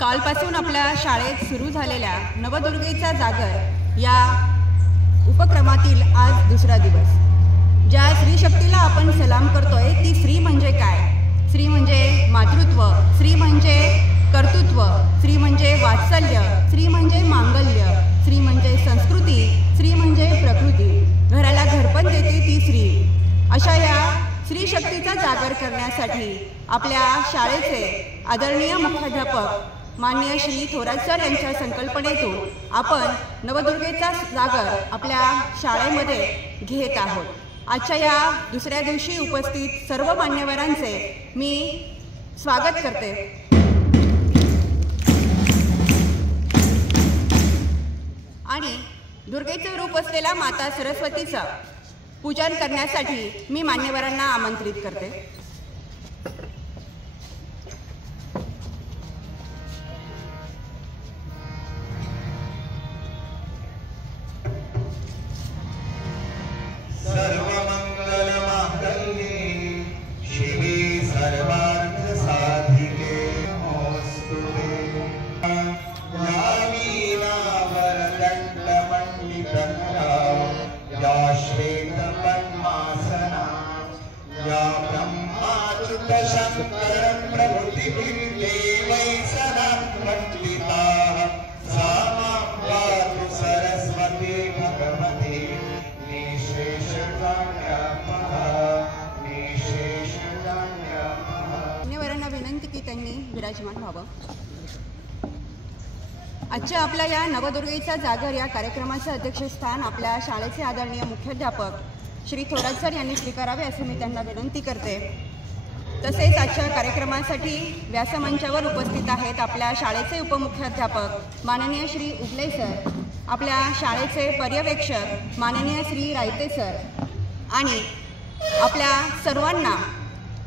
कालपासून आपल्या शाळेत सुरू झालेल्या नवदुर्गेचा जागर या उपक्रमातील आज दुसरा दिवस। ज्या स्त्री शक्तीला आपण सलाम करतोय ती स्त्री म्हणजे काय? स्त्री म्हणजे मातृत्व, स्त्री म्हणजे कर्तृत्व, स्त्री म्हणजे वात्सल्य, स्त्री म्हणजे मांगल्य, स्त्री म्हणजे संस्कृती, स्त्री म्हणजे प्रकृती, घराला घरपण देते ती स्त्री। अशा या स्त्री शक्तीचा जागर करण्यासाठी आपल्या शाळेचे आदरणीय मुख्याध्यापक माननीय श्री थोरात सर यांच्या संकल्पनेतून आपण नवदुर्गेचा जागर आपल्या शाळेमध्ये घेत आहोत। आजच्या या दुसऱ्या दिवशी उपस्थित सर्व मान्यवरांचे मी स्वागत करते आणि दुर्गेचे रूप असलेल्या माता सरस्वतीचं पूजन करण्यासाठी मी मान्यवरांना आमंत्रित करते। विनंती की त्यांनी विराजमान व्हावं। आजच्या आपल्या या नवदुर्गेचा जागर या कार्यक्रमाचे अध्यक्षस्थान आपल्या शाळेचे आदरणीय मुख्याध्यापक श्री थोरात सर यांनी स्वीकारावे असे मी त्यांना विनंती करते। तसेच आजच्या कार्यक्रमासाठी व्यासमंचावर उपस्थित आहेत आपल्या शाळेचे उपमुख्याध्यापक माननीय श्री उगले सर, आपल्या शाळेचे पर्यवेक्षक माननीय श्री रायते सर आणि आपल्या सर्वांना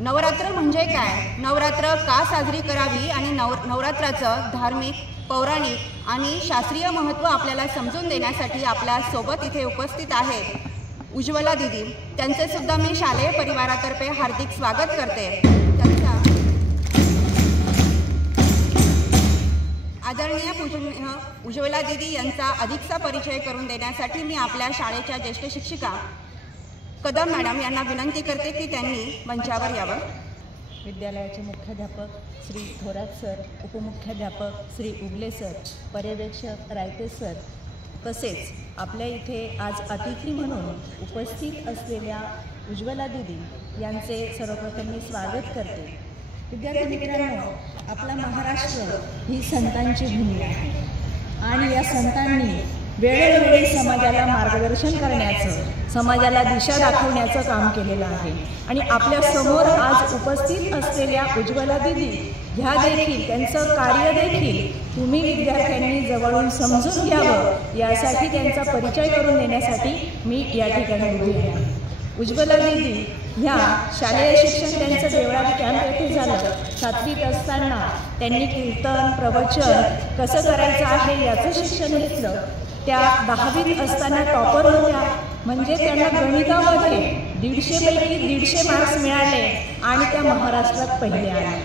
नवरात्र म्हणजे काय, नवरात्र का साजरी करावी आणि नवरात्राचं धार्मिक, पौराणिक आणि शास्त्रीय महत्त्व आपल्याला समजून देण्यासाठी आपल्या सोबत इथे उपस्थित आहेत उज्ज्वला दीदी। त्यांचे सुद्धा मी शालेय परिवारातर्फे हार्दिक स्वागत करते। त्यांचा आदरणीय पूजनीय उज्ज्वला दीदी यांचा अधिकचा परिचय करून देण्यासाठी मी आपल्या शाळेच्या ज्येष्ठ शिक्षिका कदम मॅडम यांना विनंती करते की त्यांनी मंचावर यावं। विद्यालयाचे मुख्याध्यापक श्री थोरात सर, उपमुख्याध्यापक श्री उगले सर, पर्यवेक्षक रायते सर, तसेच आपल्या इथे आज अतिथी म्हणून उपस्थित असलेल्या उज्ज्वला दीदी यांचे सर्वप्रथम मी स्वागत करते। विद्यार्थी मित्रांनो, आपला महाराष्ट्र ही संतांची भूमी आहे आणि या संतांनी वेळोवेळी समाजाला मार्गदर्शन करण्याचं, समाजाला दिशा दाखवण्याचं काम केलेलं आहे आणि आपल्या समोर आज उपस्थित असलेल्या उज्ज्वला दीदी ह्या देखील त्यांचं कार्य देखील तुम्ही विद्यार्थ्यांनी जवळून समजून घ्यावं यासाठी त्यांचा परिचय करून देण्यासाठी मी या ठिकाणी उभी आहे। उज्ज्वला दीदी ह्या शालेय शिक्षण त्यांचं देवळाली कॅम्प येथे झालं। 7वीत असताना त्यांनी कीर्तन, प्रवचन कसं करायचं आहे याचं शिक्षण घेतलं। त्या 10वीत असताना टॉपर होत्या, म्हणजे त्यांना गणितामध्ये 150 पैकी 150 मार्क्स मिळाले आणि त्या महाराष्ट्रात पहिल्या आल्या।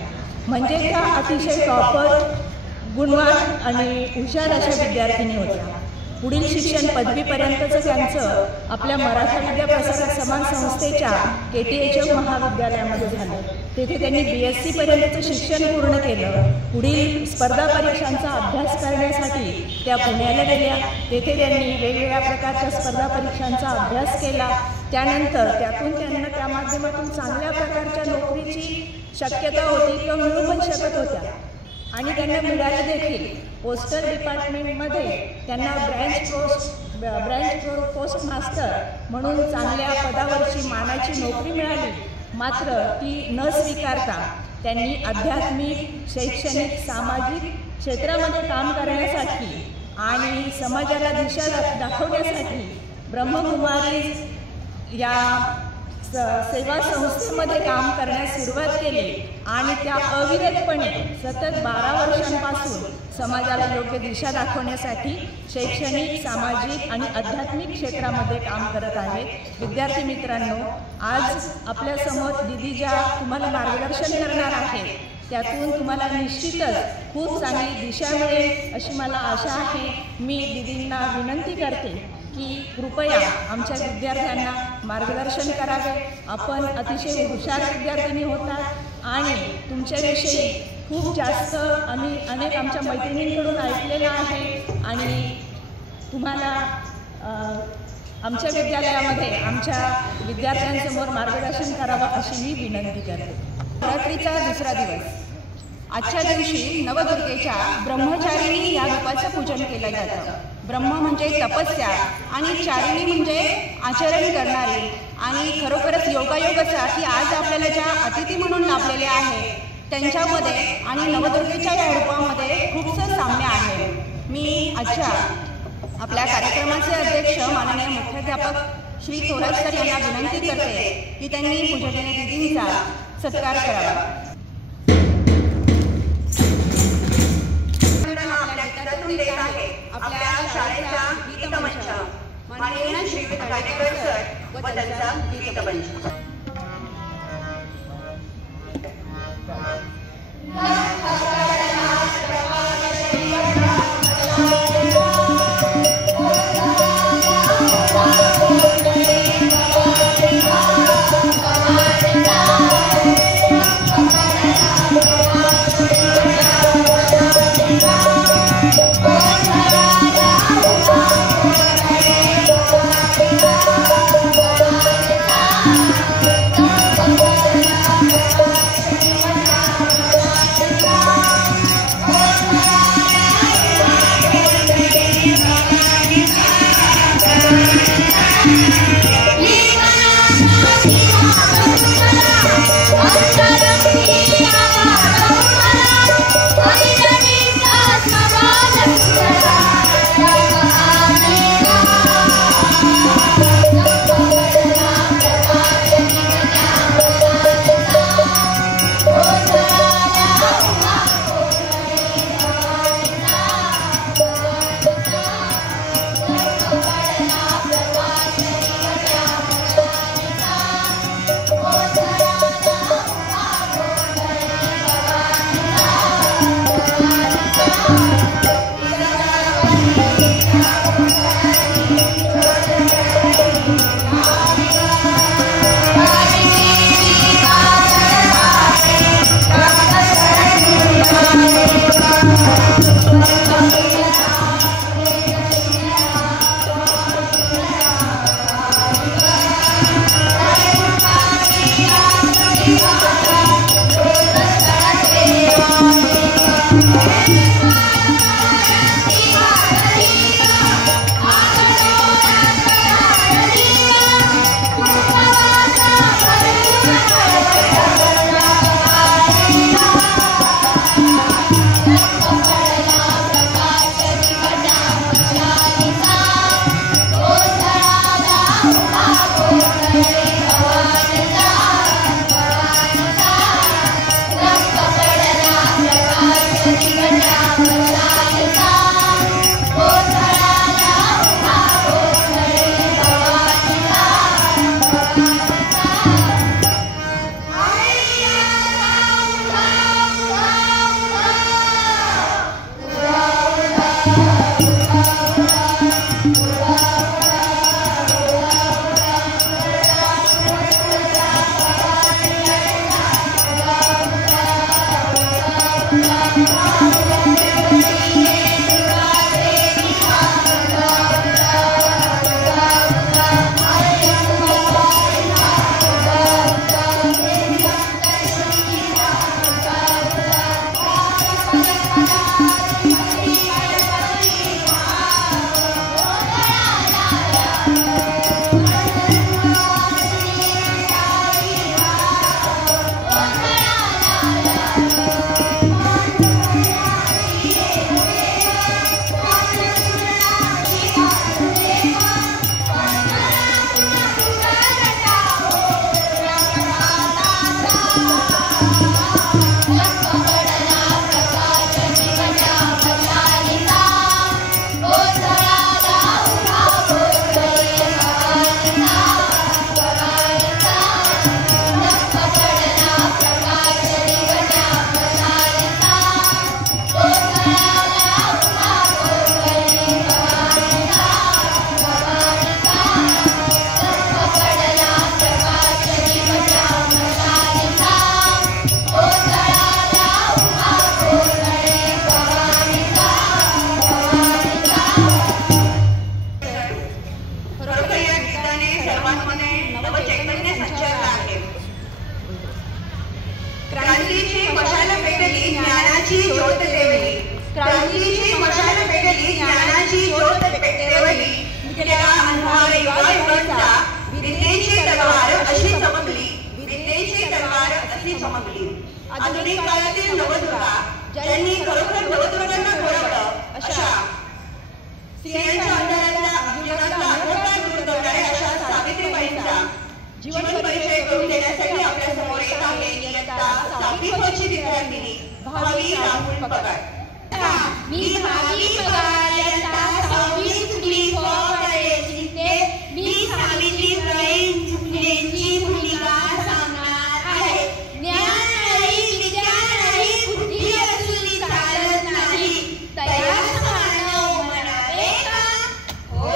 म्हणजे त्या अतिशय टॉपर, गुणवान आणि हुशार अशा विद्यार्थिनी होत्या। पुढील शिक्षण पदवीपर्यंतचं त्यांचं आपल्या मराठा विद्याप्रसारक समाज संस्थेच्या KTH महाविद्यालयामध्ये झालं। तेथे त्यांनी BSc पर्यंतचं शिक्षण पूर्ण केलं। पुढील स्पर्धा परीक्षांचा अभ्यास करण्यासाठी त्या पुण्याला गेल्या। तेथे त्यांनी वेगवेगळ्या प्रकारच्या स्पर्धा परीक्षांचा अभ्यास केला। त्यानंतर त्यातून त्यांना त्या माध्यमातून चांगल्या प्रकारच्या नोकरीची शक्यता होती किंवा मिळू पण शकत होत्या आणि त्यांना मिळाले देखील। पोस्टल डिपार्टमेंटमध्ये त्यांना ब्रँच पोस्ट मास्टर म्हणून चांगल्या पदावरची मानाची नोकरी मिळाली। मात्र ती न स्वीकारता त्यांनी आध्यात्मिक, शैक्षणिक, सामाजिक क्षेत्रामध्ये काम करण्यासाठी आणि समाजाला दिशा दाखवण्यासाठी ब्रह्मकुमारी या सेवा संस्थेमध्ये काम करण्यास सुरुवात केली आणि त्या अविरतपणे सतत 12 वर्षांपासून समाजाला योग्य दिशा दाखवण्यासाठी शैक्षणिक, सामाजिक आणि आध्यात्मिक क्षेत्रामध्ये काम करत आहेत। विद्यार्थी मित्रांनो, आज आपल्यासमोर दीदी ज्या तुम्हाला मार्गदर्शन करणार आहेत त्यातून तुम्हाला निश्चितच खूप चांगली दिशा मिळेल अशी मला आशा आहे. मी दीदींना विनंती करते की कृपया आमच्या विद्यार्थ्यांना मार्गदर्शन करावे. आपण अतिशय हुशार विद्यार्थिनी होतात आणि तुमच्याविषयी खूप जास्त आम्ही अनेक आमच्या मैत्रिणींकडून ऐकलेलं आहे आणि तुम्हाला आमच्या विद्यालयामध्ये आमच्या विद्यार्थ्यांसमोर मार्गदर्शन करावं अशी मी विनंती करते. नवरात्रीचा दुसरा दिवस. आजच्या दिवशी नवदुर्गेच्या ब्रह्मचारिणी या रूपाचं पूजन केलं जातं. ब्रह्म म्हणजे तपस्या आणि चारिणी म्हणजे आचरण करणारी. आणि खरोखरच योगायोग असा की आज आपल्याला ज्या अतिथी म्हणून लाभलेल्या आहेत त्यांच्यामध्ये आणि नवदुर्गेच्या या रूपामध्ये खूपसं साम्य आहे. मी आजच्या आपल्या कार्यक्रमाचे अध्यक्ष माननीय मुख्याध्यापक श्री थोरात सर यांना विनंती करते की त्यांनी पूजनीय दीदींचा सत्कार करावा. आपल्या शाळेचा गीतमंच माननीय श्री काटेकर सर व त्यांचा गीतमंच. युगायुगांचा विद्येची तलवार अशी चमकली, विद्येची तलवार अशी चमकली. आधुनिक काळातील नवदुर्गा ज्यांनी खरोखर नवदुर्गांना घडवलं अशा स्त्रियांच्या अंधारातला जीवनातला अंधकार दूर करणाऱ्या अशा सावित्रीबाईंचा जीवन परिचय करून देण्यासाठी आपल्या समोर येत आहे इयत्ता 6वी ची विद्यार्थिनी भावी राहुल पगार. मी भावी पगार इयत्ता 6वी तुकडी कॉलेज इथे मी सावित्रीबाई फुलेंची भूमिका सांगणार आहे. ज्ञान नाही, विज्ञान नाही, बुद्धी असून चालत नाही, तयार मानव म्हणावे का? हो,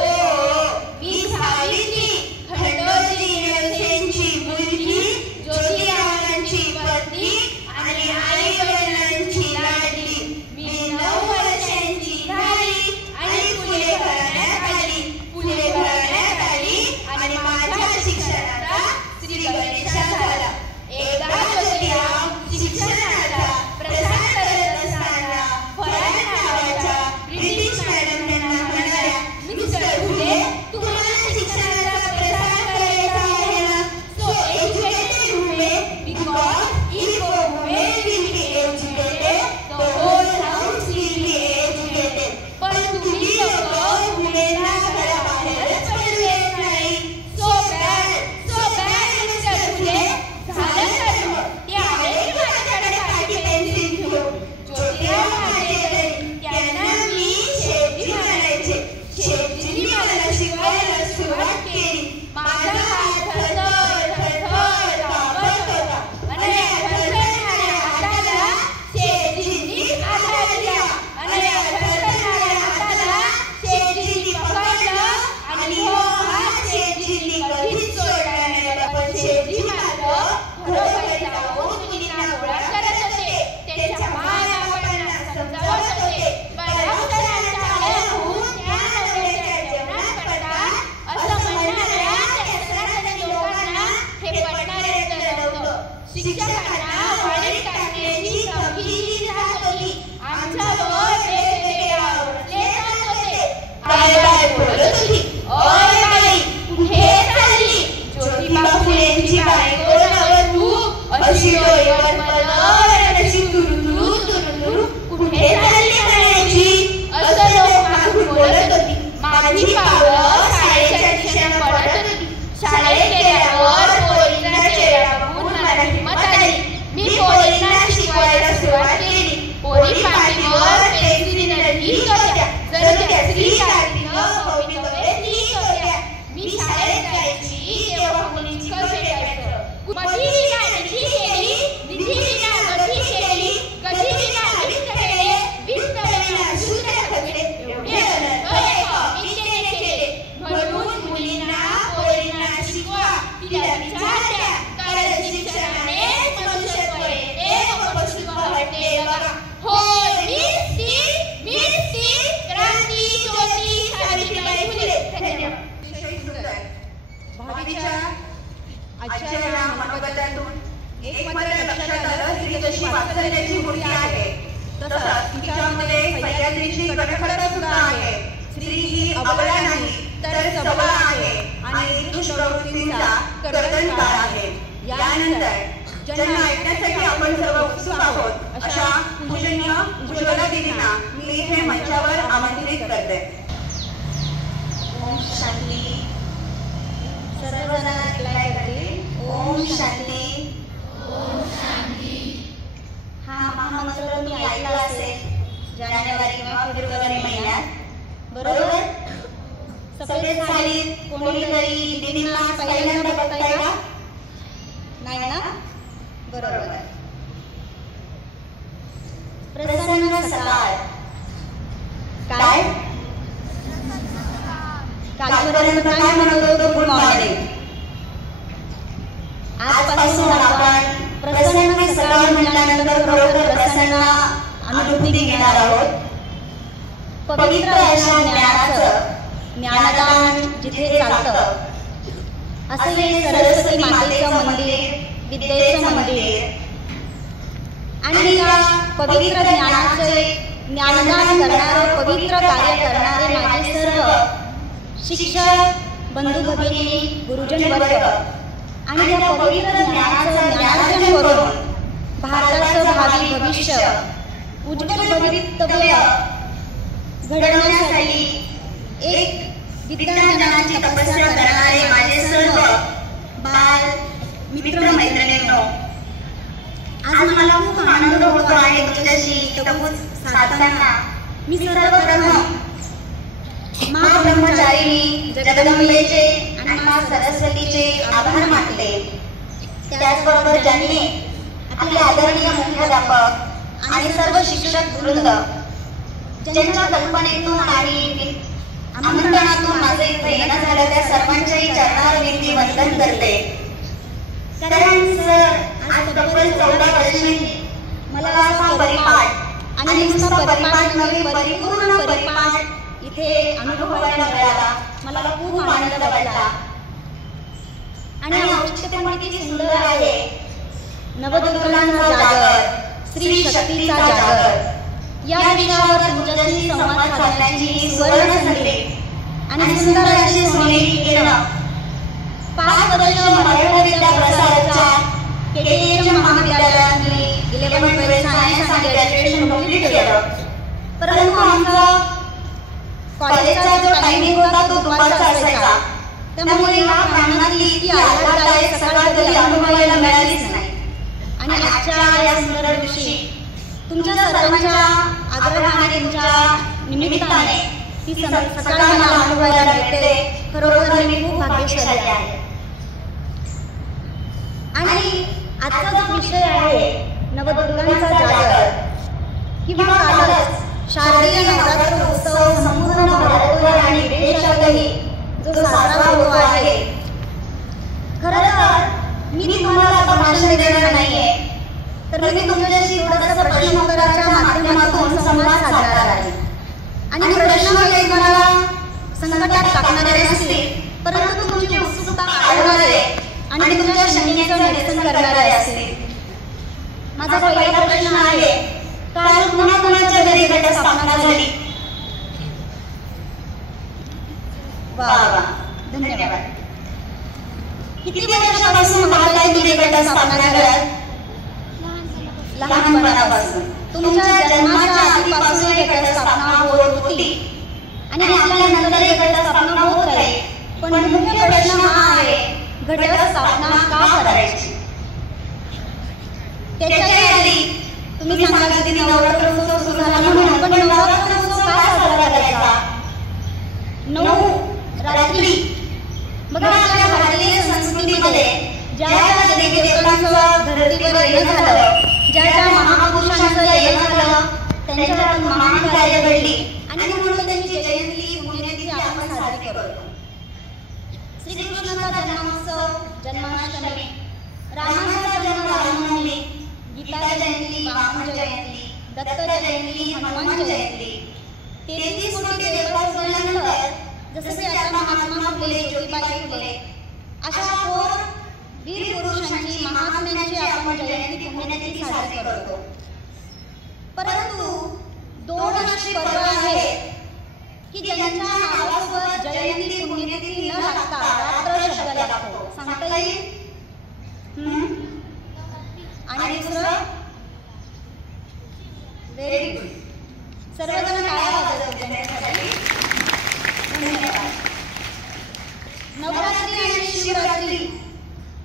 मी सावित्री खंडोजी नरसेनची मुलगी, ज्योतिरावांची पत्नी आणि आई वडिलांची लाडली. मी 9 वर्षांची झाली आणि फुले भरण्यात आली, फुले भरण्यात आली आणि माझ्या शिक्षणाचा श्री गणेशा झाला. एकदा ज्योतिराव शिक्षणाचा प्रसार करत असताना फराळ नावाच्या ब्रिटिश मॅडम यांना म्हणाल्या, मिस्टर फुले, तुम्हाला शिक्षणाचा प्रसार करायचा आहे ना? सो एज्युकेटेड हुए because if a woman will be educated the whole house will be educated. पण तुम्ही लोक मुलींना घराबाहेरच पडू देत नाही. So bad mister Phule. झालं सर्व. ते आले की माझ्याकडे काठी पेन्सिल घेऊन. ज्योतिराव माझे तरी, त्यांना मी शेठजी म्हणायचे. शेठजींनी मला शिकवायला सुरुवात केली. माझा हात थरथर थरथर कापत होता. आणि या थरथरणाऱ्या हाताला शेठजींनी आधार दिला. आणि या थरथरणाऱ्या हाताला शेठजींनी पकडलं आणि हो हात शेठजींनी कधीच सोडला नाही. पण शेठजी मात्र घरोघरी जाऊन मुलींना गोळा करत होते. त्यांच्या माय-बापांना समजावत होते. बऱ्याच जणांच्या आळ्याहून त्या नवऱ्याच्या जेवणात पडतात असं म्हणणाऱ्या त्या सनातनी लोकांना हे पटणाऱ्यांचं नव्हतं. शिक्षकांना वाळीत टाकण्याची धमकी जात होती. आमच्यावर वेगवेगळे ओरडले जात होते. बाय बोलत होती. ओय बाई, कुठे चालली? ज्योतिबा फुलेंची बायको नव्ह तू, अशी डोळ्यावर मलर, अशी तुरुलू तुरुलू कुठे चालली म्हणायची. असं लोक मागून बोलत होती. माझी पावलं शाळेच्या दिशेने पडत होती. शाळेत गेल्यावर पोरींना चेहरा बघून मला हिंमत आली. मी पोरींना शिकवायला सुरुवात केली. पोरी पाठीवर पेन्सिलीने लिहित होत्या. जणू त्या स्त्री जातीनं कवितवे लिहित होत्या. मी शाळेत जायची तेव्हा मुलींचं भेटायचं. मधी विना निधी केली, निधी विना गती केली, गती विना वित्त केले, वित्त विना शूद्र ठरले. एवढे अनंत विद्येने केले. म्हणून मुलींना पोरींना शिकवा. तिला विचार द्या, कारण शिक्षणाने मनुष्यत्व येते व पशुत्व हटते बघा. होय, मीच ती क्रांती ज्योती सावित्रीबाई फुले. धन्यवाद. भावीच्या आजच्या या मनोगतातून एक मात्र लक्षात आलं, स्त्री जशी वात्सल्याची मूर्ती आहे तसंच तिच्यामध्ये सह्याद्रीची कणखरता सुद्धा आहे. स्त्री ही अबला नाही तर सबला आहे आणि दुष्ट प्रवृत्तींचा कर्तनकार आहे. यानंतर ज्यांना ऐकण्यासाठी आपण सर्व उत्सुक आहोत अशा पूजनीय उज्ज्वला दीदींना मी इथे मंचावर आमंत्रित करते. ओम शांती. सर्वजण रिप्लाय करतील. ओम शांती. ओम शांती. हा महामंत्र मी ऐकला असेल जानेवारी किंवा फेब्रुवारी महिन्यात, बरोबर? सगळे साली कोणीतरी दीदींना पहिल्यांदा बघताय का? नाही ना? बरोबर. प्रसन्न सकाळ. काय कालपर्यंत काय म्हणत होतो? Good morning. आजपासून आपण प्रसन्न सकाळ म्हटल्यानंतर खरोखर प्रसन्न अनुभूती घेणार आहोत. पवित्र अशा ज्ञानाचं ज्ञानदान जिथे चालतं असं हे सरस्वती मातेचं मंदिर, विद्येचं मंदिर आणि या पवित्र ज्ञानाचे ज्ञानदान करणारे, पवित्र कार्य करणारे माझे सर्व शिक्षक बंधू भगिनी, गुरुजन वर्ग आणि त्या पवित्र ज्ञानाचं ज्ञानार्जन करून भारताचं भावी भविष्य उज्ज्वल भवितव्य घडवण्यासाठी एक विज्ञानाची तपस्या करणारे माझे सर्व बाल मित्र मैत्रिणींनो, आज मला खूप आनंद होतो आहे तुमच्याशी इष्टपूत साधताना. मी सर्वप्रथम महाब्रह्मचारिणी जगदंबेचे आणि माँ सरस्वतीचे आभार मानते. त्याचबरोबर ज्यांनी आपले आदरणीय मुख्याध्यापक आणि सर्व शिक्षक वृंद ज्यांच्या कल्पनेतून आणि आमंत्रणातून माझं इथे येणं झालं त्या सर्वांच्याही चरणावर विनती वंदन करते. कारण सर आज तब्बल 14 वर्षांनी मला असा परिपाठ आणि नुसता परिपाठ नव्हे परिपूर्ण परिपाठ इथे अनुभवायला मिळाला. मला खूप आनंद वाटला आणि औचित्य पण किती सुंदर आहे. नवदुर्गांचा जागर, स्त्री शक्तीचा जागर या विषयावर तुमच्याशी संवाद साधण्याची ही सुवर्ण संधी आणि सुंदर अशी सोनेरी किरण 5 वर्ष मराठी विद्या प्रसाराच्या KTH महाविद्यालयात मी 11th सायन्स आणि ग्रॅज्युएशन कंप्लीट केलं. परंतु आमचा कॉलेजचा जो टायमिंग होता तो दुपारचा असायचा. त्यामुळे या प्रांगणातली इतकी आल्हाददायक सकाळ कधी अनुभवायला मिळालीच नाही. आणि आजच्या या सुंदर दिवशी तुमच्या सर्वांच्या आग्रहाने तुमच्या निमित्ताने ती सकाळ मला अनुभवायला मिळते. खरोखर मी खूप भाग्यशाली आहे. आणि आजचा जो विषय आहे नवदुर्गांचा जागर किंवा कालच शारदीय नवरात्र उत्सव संपूर्ण भारतभर आणि विदेशातही जो साजरा होतो आहे. खरं तर मी तुम्हाला आता भाषण देणार नाहीये, तर मी तुमच्याशी थोडंसं प्रश्नोत्तराच्या माध्यमातून संवाद साधणार आहे. आणि प्रश्न काही मला संकटात टाकणारे नसतील, परंतु तुमची उत्सुकता वाढवणारे आणि तुमच्या शंकेचं निरसन करणारे असतील. माझा पहिला प्रश्न आहे, काल कुणाकुणाच्या घरी घटस्थापना झाली? वा वा, धन्यवाद. किती वर्षापासून पाहताय तुम्ही घटस्थापना घरात? लहानपणापासून. तुमच्या जन्माच्या आधीपासून घटस्थापना होत होती आणि आपल्यानंतरही घटस्थापना होत राहील. पण मुख्य प्रश्न हा आहे, घटस्थापना का करायची? त्याच्या आधी तुम्ही सांगाल की नवरात्र उत्सव सुरू झाला म्हणून, पण नवरात्र उत्सव का साजरा करायचा? 9 रात्री. बघा, आपल्या भारतीय संस्कृतीमध्ये ज्या ज्या देवी देवतांचं धरतीवर येणं झालं, ज्या ज्या महापुरुषांचं येणं झालं, त्यांच्यातून महान कार्य घडली आणि म्हणून त्यांची जयंती पुण्यतिथी आपण साजरी करतो. श्रीकृष्णाचा जन्मोत्सव जन्माष्टमी, रामाचा जन्म रामनवमी, गीता जयंती वामन जयंती, दत्त जयंती हनुमान जयंती. 33 कोटी देवता सोडल्यानंतर जसे की आता महात्मा फुले, ज्योतिबाई फुले अशा थोर वीर पुरुषांची महात्म्यांची आपण जयंती पुण्यतिथी साजरी करतो. परंतु 2 अशी पर्व आहेत की ज्यांच्या नावासोबत जयंती पुण्यतिथी न लागता रात्र शब्द लागतो. सांगता येईल? आणि दुसरं? Very good. सर्वजण टाळ्या वाजवतात त्यांच्यासाठी. धन्यवाद. नवरात्री आणि शिवरात्री.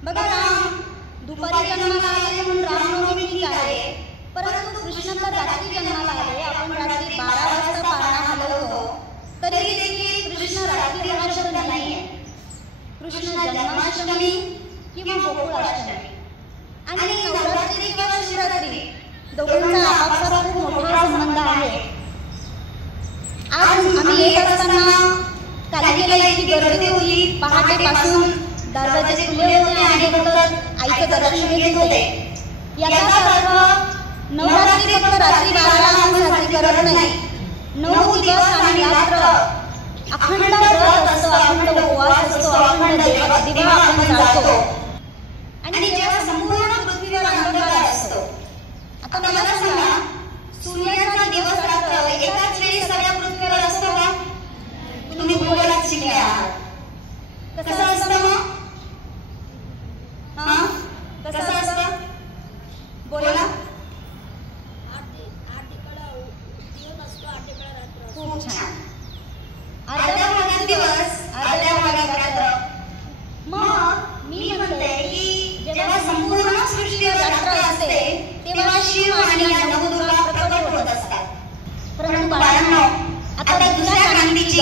बघा, राम दुपारी जन्माला आले म्हणून रामनवमी ठीक आहे, परंतु कृष्ण तर रात्री जन्माला आले. आपण रात्री 12 वाजता पारणा हलवतो, तरी देखील कृष्ण रात्री हा शब्द नाहीये. कृष्ण जन्माष्टमी किंवा गोकुळाष्टमी. आणि नवरात्री किंवा शिवरात्री दोघांचा आपापसात खूप मोठा संबंध आहे. आज आम्ही येत असताना कालिकेला इतकी गर्दी होती, पहाटेपासून दरवाजे खुले होते आणि फक्त आईचं दर्शन घेत होते. याचा अर्थ नवरात्री फक्त रात्री 12ला आम्ही साजरी करत नाही. 9 दिवस आणि रात्र अखंड व्रत असतो, अखंड उपवास असतो, अखंड दिवा आपण जाळतो आणि जेव्हा संपूर्ण पृथ्वीवर अंधकार असतो. आता मला सांगा, सूर्याचा दिवस रात्र एकाच वेळी सगळ्या पृथ्वीवर असतो का? तुम्ही भूगोलात शिकले आहात.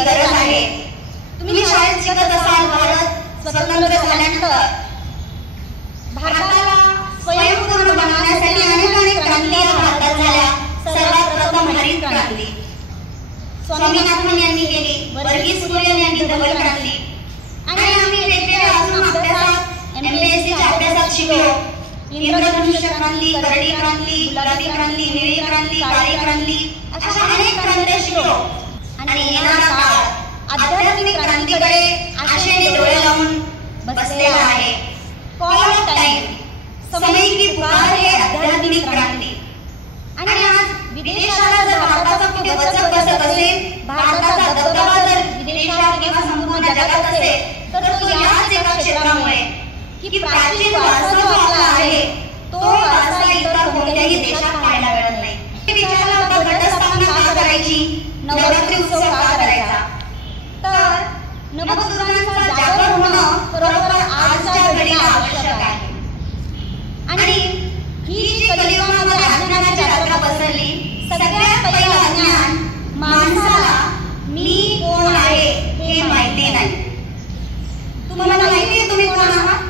गरज आहे. तुम्ही शाळेत शिकत असाल भारत स्वतंत्र झाल्यानंतर भारताला स्वयंपूर्ण बनवण्यासाठी अनेक क्रांती भारतात झाल्या. सर्वात प्रथम हरित क्रांती स्वामीनाथन यांनी केली, वर्गीस कुरियन यांनी डबल क्रांती, आणि आम्ही वेगवेगळ्या अजून अभ्यासात MPSCच्या अभ्यासात शिकलो. इंद्रधनुष्य क्रांती, करडी क्रांती, गुलाबी क्रांती, निळी क्रांती, काळी क्रांती अशा अनेक क्रांत्या शिकलो. आणि येणारा काळ आध्यात्मिक क्रांतीकडे आशेने डोळे लावून बसलेला आहे. कॉल ऑफ टाइम, समय की पुकार है आध्यात्मिक क्रांती. आणि आज विदेशाला जर भारताचा कुठे वचक बसत असेल, भारताचा दबदबा जर विदेशात किंवा संपूर्ण जगात असेल, तर तो याच एका क्षेत्रामुळे की प्राचीन वारसा जो आपला आहे तो वारसा इतर कोणत्याही देशात पाहायला मिळत नाही. विचारला होता घटस्थापना का करायची, नवरात्री उत्सव का करायचा, तर नवदुर्गांचा जागर होणं खरोखर आजच्या घडीला आवश्यक आहे. आणि ही जी कलियुगामध्ये अज्ञानाची यात्रा पसरली, सगळ्यात पहिलं अज्ञान माणसाला मी कोण आहे हे माहिती नाही. तुम्हाला माहिती आहे तुम्ही कोण आहात?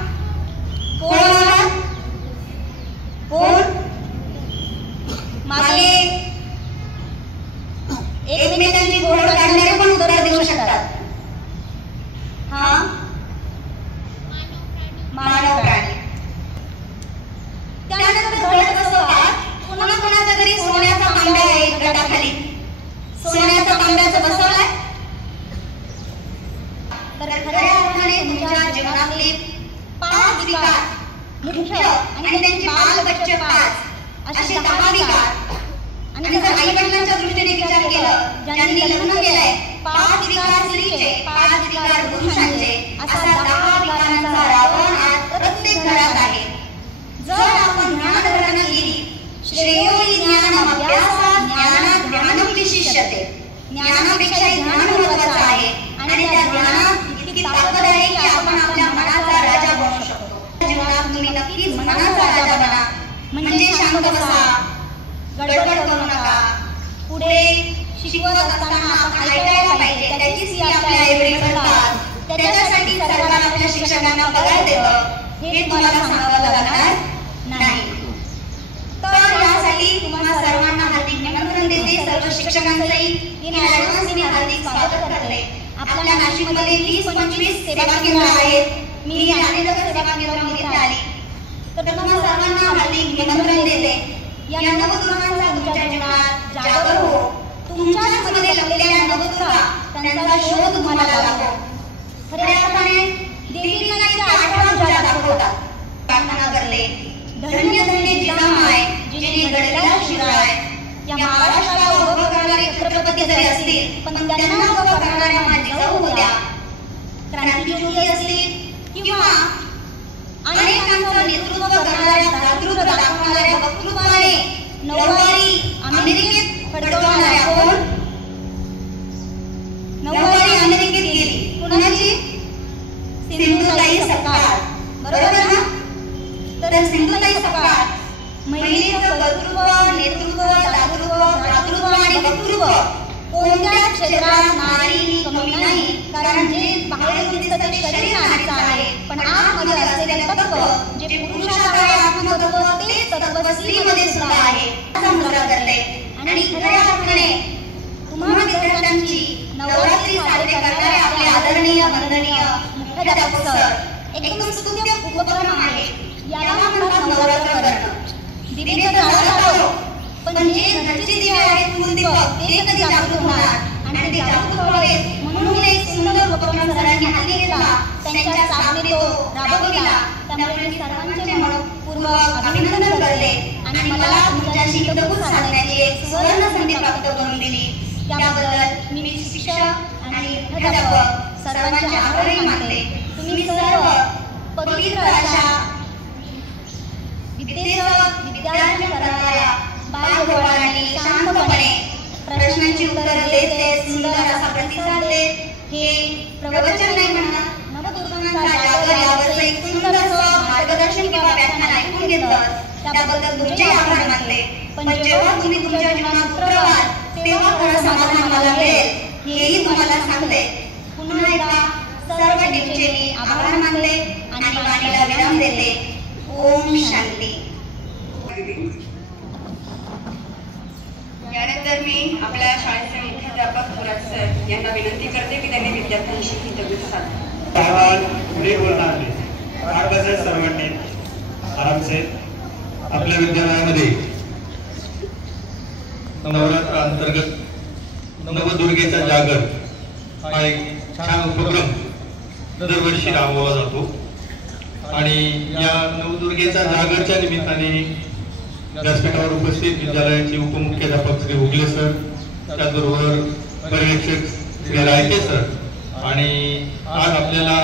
कोण आहात? कोण? मागे एकमेकांची बोर्ड काढणारे पण उत्तर देऊ शकतात. हा, मानव प्राणी. त्यानंतर घडत असतात कोणाकोणाच्या घरी सोन्याचा तांब्या आहे गटाखाली. सोन्याचा तांब्याचं बसवलाय, तर खऱ्या अर्थाने तुमच्या जीवनातले 5 विकार मुख्य आणि त्यांचे बालबच्चे 5 असे 10 विकार. आणि जर आईवडिलांच्या दृष्टीने विचार केलं, ज्यांनी लग्न केलंय, 5 विकार स्त्रीचे, 5 विकार पुरुषांचे, असा 10 विकारांचा रावण आज प्रत्येक घरात आहे. जर आपण ध्यान धारणा केली, श्रेयो हि ज्ञानम अभ्यासात ज्ञानात ध्यानम विशिष्यते. ज्ञानापेक्षा ध्यान महत्त्वाचं आहे. आणि त्या ध्यानात इतकी ताकद आहे की आपण आपल्या मनाचा राजा बनू शकतो. जीवनात तुम्ही नक्कीच मनाचा राजा बना. म्हणजे शांत बसा, गडबड करू नका. पुढे शिकवत असताना आपण ऐकायला पाहिजे. त्याचीच ती आपल्या आईवडील करतात, त्याच्यासाठी सरकार आपल्या शिक्षकांना पगार देतं, हे तुम्हाला सांगावं लागणार नाही. तर यासाठी तुम्हाला सर्वांना हार्दिक निमंत्रण देते. सर्व शिक्षकांचंही इन ॲडव्हान्स मी हार्दिक स्वागत करते. आपल्या नाशिकमध्ये 20-25 सेवा केंद्र आहेत. मी अनेक सेवा केंद्रामध्ये इथे आली, तर तुम्हाला सर्वांना हार्दिक निमंत्रण देते. या नवदुर्गांचा तुमच्या जीवनात जागर हो. तुमच्याच मध्ये लपलेल्या नवदुर्गा त्यांचा शोध तुम्हाला लागो. खऱ्या अर्थाने देवीला इथे 18 भुजा दाखवतात. प्रार्थना करते, धन्य धन्य जिजामाय जिने घडल्या शिराय. या महाराष्ट्राला उभं करणारे छत्रपती जरी असतील, पण त्यांना उभं करणाऱ्या जिजाऊ होत्या. क्रांतिज्योती असतील किंवा अनेकांचं नेतृत्व करणाऱ्या, जागृत दाखवणाऱ्या वक्तृत्वाने नऊवारी अमेरिकेत फडकवणाऱ्या कोण? नऊवारी अमेरिकेत गेली कुणाची? सिंधुताई सपकाळ, बरोबर ना? तर सिंधुताई सपकाळ महिलेचं कर्तृत्व, नेतृत्व, दातृत्व आणि वक्तृत्व कोणत्या क्षेत्रात नारी कमी नाही. कारण जे बाहेर दिसतं ते शरीर नारीचं आहे, पण आतमध्ये असलेले तत्व, जे पुरुषात आहे आत्मतत्व, ते तत्व स्त्रीमध्ये सुद्धा आहे असा मुद्रा करते. आणि खऱ्या अर्थाने तुम्हा विद्यार्थ्यांची नवरात्री साजरे करणारे आपले आदरणीय वंदनीय मुख्याध्यापक सर एकदम स्तुत्य उपक्रम आहे. याला म्हणतात नवरात्र करणं. दिवे तर जाळत, पण जे घरचे दिवे आहेत कुलदीपक, ते कधी जागृत होणार. आणि ते जागृत व्हावेत म्हणून एक सुंदर उपक्रम सरांनी हाती घेतला, त्यांच्या सामने तो राबविला. त्यामुळे मी सर्वांचे मनपूर्वक अभिनंदन करते. आणि मला तुमच्याशी कौतुक साधण्याची एक सुवर्ण संधी प्राप्त करून दिली, त्याबद्दल मी शिक्षक आणि मुख्याध्यापक सर्वांचे आभारही मानते. तुम्ही सर्व पवित्र अशा विद्येचं विद्यार्जन करणाऱ्या, बालगोपाळांनी शांतपणे प्रश्नांची उत्तरं देत सुंदर असा प्रतिसाद देत हे प्रवचन नाही म्हणणार, नवदुर्गांचा जागर यावरचं एक सुंदर असं मार्गदर्शन किंवा व्याख्यान ऐकून घेतलं, त्याबद्दल तुमचे आभार मानते. पण जेव्हा तुम्ही तुमच्या जीवनात उतरवाल तेव्हा खरं समाधान मला मिळेल. हेही तुम्हाला सांगते. पुन्हा एकदा सर्व टीमचे मी आभार मानते आणि वाणीला विराम देते. ओम शांती. यानंतर मी आपल्या शाळेचे मुख्याध्यापक थोरात सर यांना विनंती करते की त्यांनी विद्यार्थ्यांशी कृतज्ञता साधावी. पुढे बोलणार नाही. सर्वांनी आरामसे आपल्या विद्यालयामध्ये नवरात्र अंतर्गत नवदुर्गेचा जागर हा एक छान उपक्रम दरवर्षी राबवला जातो आणि या नवदुर्गेचा जागरच्या निमित्ताने व्यासपीठावर उपस्थित विद्यालयाचे उपमुख्याध्यापक श्री उगले सर, त्याचबरोबर पर्यवेक्षक श्री रायके सर आणि आज आपल्याला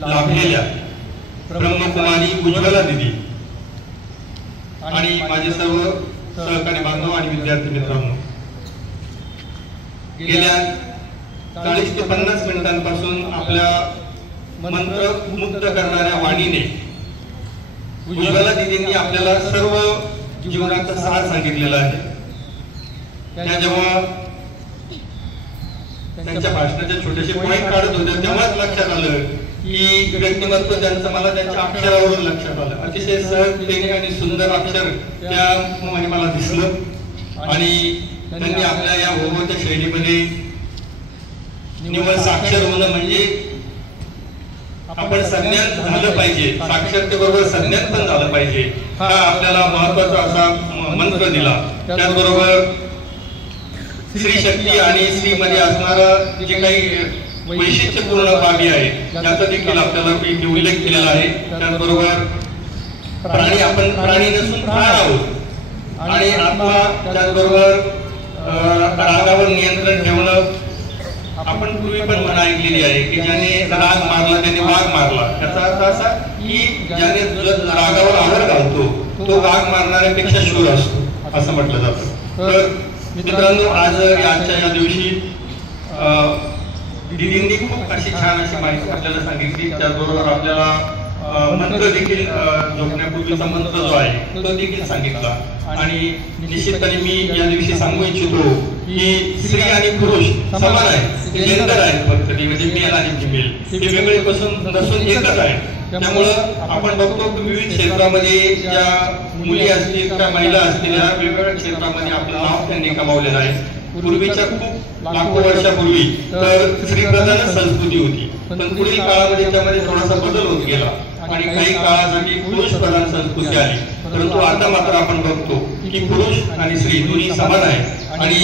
लाभलेल्या ब्रह्मकुमारी उज्ज्वला दिदी आणि माझे सर्व सहकारी बांधव आणि विद्यार्थी मित्रांनो, गेल्या 40 ते 50 मिनिटांपासून आपल्या मंत्र मुक्त करणाऱ्या वाणीने उज्ज्वला दिदींनी आपल्याला सर्व जीवनाचा सार सांगितलेला आहे. त्या जेव्हा त्यांच्या भाषणाचे छोटेसे पॉईंट काढत होते तेव्हाच लक्षात आलं की व्यक्तिमत्व त्यांचं मला त्यांच्या अक्षरावरून लक्षात आलं. अतिशय सहजतेने आणि सुंदर अक्षर त्यामध्ये मला दिसलं आणि त्यांनी आपल्या या ओघवत्या शैलीमध्ये निव्वळ साक्षर होणं म्हणजे आपण संज्ञान झालं पाहिजे, साक्षरतेबरोबर संज्ञान पण झालं पाहिजे हा आपल्याला महत्वाचा असा मंत्र दिला. त्याचबरोबर स्त्री शक्ती आणि स्त्रीमध्ये असणारा जे काही वैशिष्ट्यपूर्ण बाबी आहे याचा देखील आपल्याला उल्लेख केलेला आहे. त्याचबरोबर प्राणी आपण प्राणी नसून प्राण आहोत आणि आत्मा, त्याचबरोबर रागावर नियंत्रण ठेवणं. आपण पूर्वी पण म्हण ऐकलेली आहे की ज्याने राग मारला त्याने वाघ मारला. त्याचा अर्थ असा की ज्याने रागावर आवर घालतो तो वाघ मारणाऱ्यापेक्षा शूर असतो असं म्हटलं जातं. तर मित्रांनो, आज आजच्या या दिवशी दिदींनी खूप अशी छान अशी माहिती आपल्याला सांगितली. त्याचबरोबर आपल्याला मंत्र देखील झोपण्यापूर्वीचा मंत्र जो आहे तो देखील सांगितला आणि निश्चितपणे मी या दिवशी सांगू इच्छितो की स्त्री आणि पुरुष समान आहेत, जेंडर आहेत, फक्त म्हणजे मेल आणि फिमेल हे वेगळे नसून एकच आहे. त्यामुळं आपण बघतो की विविध क्षेत्रामध्ये ज्या मुली असतील त्या महिला असतील या वेगवेगळ्या क्षेत्रामध्ये आपलं नाव त्यांनी कमावलेलं आहे. पूर्वीच्या खूप लाखो वर्षापूर्वी तर स्त्रीप्रधान संस्कृती होती, पण पुढील काळामध्ये त्यामध्ये थोडासा बदल होत गेला आणि काही काळासाठी पुरुष प्रधान संस्कृती आली. परंतु आता मात्र आपण बघतो की पुरुष आणि स्त्री दोन्ही समान आहेत आणि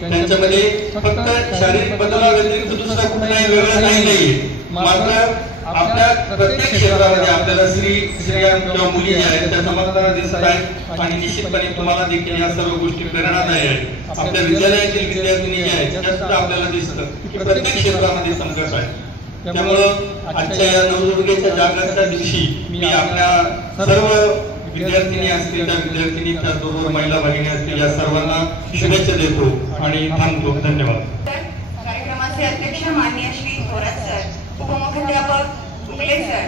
त्यांच्यामध्ये फक्त शारीरिक बदलाव्यतिरिक्त दुसरा कुठलाही वेगळा काही नाहीये. मात्र आपल्या प्रत्येक क्षेत्रामध्ये आपल्याला स्त्रिया किंवा मुली ज्या आहेत त्या समानता दिसत आहेत आणि निश्चितपणे तुम्हाला देखील या सर्व गोष्टी प्रेरणादायी आहेत. आपल्या विद्यालयातील विद्यार्थिनी जे आहेत त्या सुद्धा आपल्याला दिसतं की प्रत्येक क्षेत्रामध्ये संघर्ष आहे. त्यामुळं आजच्या या नवदुर्गेच्या जागरणाच्या दिवशी मी आपल्या सर्व विद्यार्थिनी असतील त्या विद्यार्थिनी, त्याचबरोबर महिला भगिनी असतील या सर्वांना शुभेच्छा देतो आणि थांबतो. धन्यवाद. कार्यक्रमाचे अध्यक्ष माननीय श्री थोरात सर, उपमुख्याध्यापक उगले सर,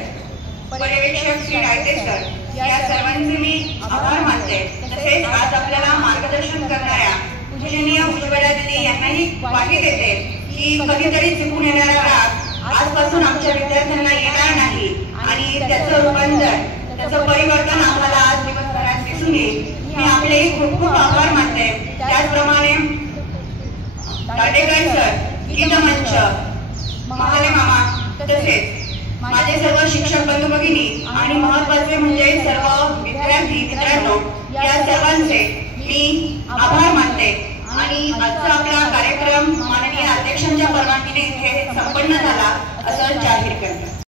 पर्यवेक्षक श्री रायते सर या सर्वांचे मी आभार मानते. तसेच आज आपल्याला मार्गदर्शन करणाऱ्या पूजनीय उज्ज्वला दिदी यांनाही ग्वाही देते की कधीतरी चुकून येणारा राग आजपासून आमच्या विद्यार्थ्यांना येणार नाही आणि त्याचं रूपांतर, त्याचं परिवर्तन आम्हाला आज दिवसभरात दिसून येईल. मी आपलेही खूप खूप आभार मानते. त्याचप्रमाणे दाटेकर सर, गीतमंच, महाले मामा, तसेच माझे सर्व शिक्षक बंधू भगिनी आणि महत्त्वाचे म्हणजे सर्व विद्यार्थी मित्रांनो या सर्वांचे मी आभार मानते आणि आजचा आपला कार्यक्रम माननीय अध्यक्षांच्या परवानगीने इथे संपन्न झाला असं जाहीर करते.